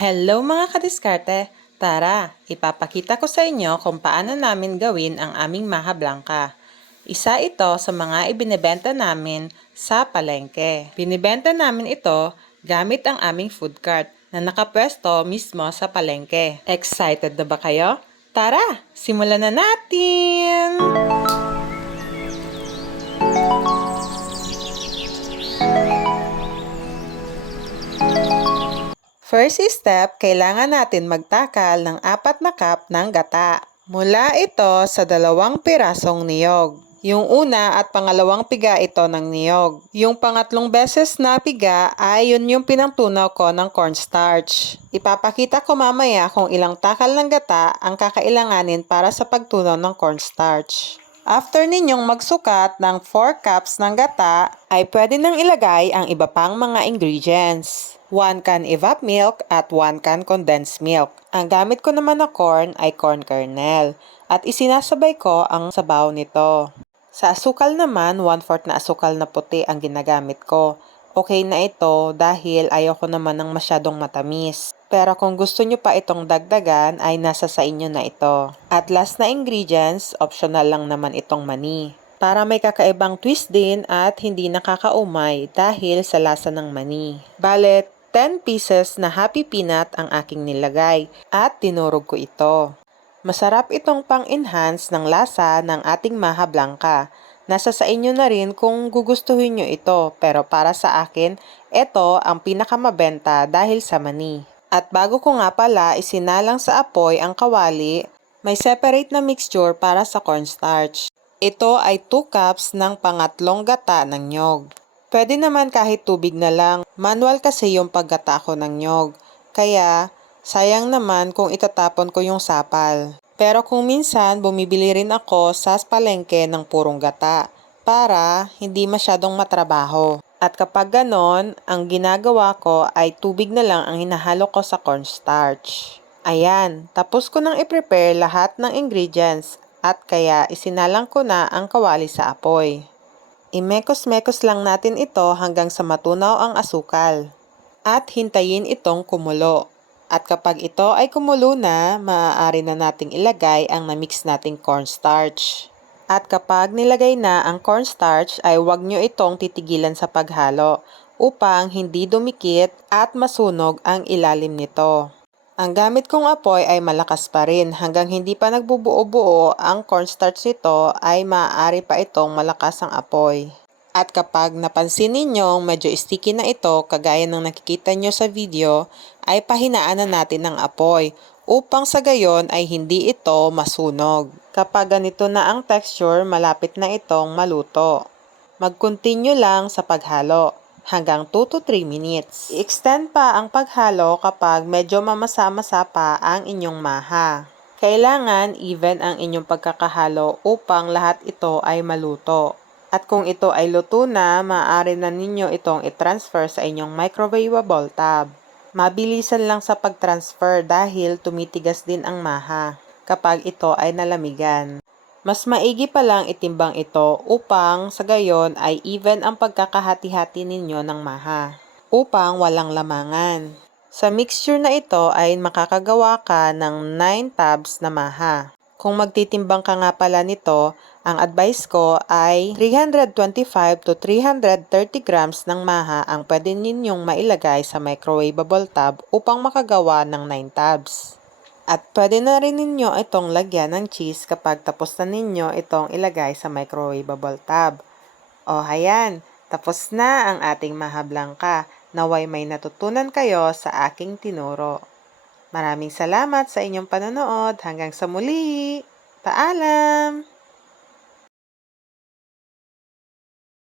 Hello mga kadiskarte! Tara, ipapakita ko sa inyo kung paano namin gawin ang aming maha blanca. Isa ito sa mga ibinebenta namin sa palengke. Binibenta namin ito gamit ang aming food cart na nakapwesto mismo sa palengke. Excited na ba kayo? Tara, simulan na natin! First step, kailangan natin magtakal ng 4 na cup ng gata. Mula ito sa 2 pirasong niyog. Yung una at pangalawang piga ito ng niyog. Yung pangatlong beses na piga ay yun yung pinangtunaw ko ng cornstarch. Ipapakita ko mamaya kung ilang takal ng gata ang kakailanganin para sa pagtunaw ng cornstarch. After ninyong magsukat ng 4 cups ng gata, ay pwede nang ilagay ang iba pang mga ingredients. 1 can evap milk at 1 can condensed milk. Ang gamit ko naman na corn ay corn kernel at isinasabay ko ang sabaw nito. Sa asukal naman, 1/4 na asukal na puti ang ginagamit ko. Okay na ito dahil ayoko naman ng masyadong matamis. Pero kung gusto nyo pa itong dagdagan ay nasa sa inyo na ito. At last na ingredients, optional lang naman itong mani. Para may kakaibang twist din at hindi nakakaumay dahil sa lasa ng mani. Bale, 10 pieces na Happy Peanut ang aking nilagay at tinurog ko ito. Masarap itong pang-enhance ng lasa ng ating maha blanca. Nasa sa inyo na rin kung gugustuhin nyo ito, pero para sa akin, ito ang pinakamabenta dahil sa mani. At bago ko nga pala isinalang sa apoy ang kawali, may separate na mixture para sa cornstarch. Ito ay 2 cups ng pangatlong gata ng nyog. Pwede naman kahit tubig na lang, manual kasi yung paggata ko ng nyog. Kaya, sayang naman kung itatapon ko yung sapal. Pero kung minsan, bumibili rin ako sa palengke ng purong gata para hindi masyadong matrabaho. At kapag ganon, ang ginagawa ko ay tubig na lang ang hinahalo ko sa cornstarch. Ayan, tapos ko nang i-prepare lahat ng ingredients at kaya isinalang ko na ang kawali sa apoy. Imekos-mekos lang natin ito hanggang sa matunaw ang asukal. At hintayin itong kumulo. At kapag ito ay kumulo na, maaari na nating ilagay ang na-mix nating cornstarch. At kapag nilagay na ang cornstarch ay huwag nyo itong titigilan sa paghalo upang hindi dumikit at masunog ang ilalim nito. Ang gamit kong apoy ay malakas pa rin hanggang hindi pa nagbubuo-buo ang cornstarch nito ay maaari pa itong malakas ang apoy. At kapag napansin ninyong medyo sticky na ito kagaya ng nakikita nyo sa video ay pahinaan na natin ng apoy upang sa gayon ay hindi ito masunog. Kapag ganito na ang texture malapit na itong maluto. Mag-continue lang sa paghalo hanggang 2 to 3 minutes. I-extend pa ang paghalo kapag medyo mamasa-masa pa ang inyong maha. Kailangan even ang inyong pagkakahalo upang lahat ito ay maluto. At kung ito ay luto na, maaari na ninyo itong i-transfer sa inyong microwavable tub. Mabilisan lang sa pag-transfer dahil tumitigas din ang maha kapag ito ay nalamigan. Mas maigi pa lang itimbang ito upang sa gayon ay even ang pagkakahati-hati ninyo ng maha upang walang lamangan. Sa mixture na ito ay makakagawa ka ng 9 tubs na maha. Kung magtitimbang ka nga pala nito, ang advice ko ay 325 to 330 grams ng maha ang pwede ninyong mailagay sa microwavable tub upang makagawa ng 9 tubs. At pwede na rin ninyo itong lagyan ng cheese kapag tapos na ninyo itong ilagay sa microwavable tub. O hayan, tapos na ang ating maha blanca. Naway may natutunan kayo sa aking tinuro. Maraming salamat sa inyong panonood. Hanggang sa muli. Paalam!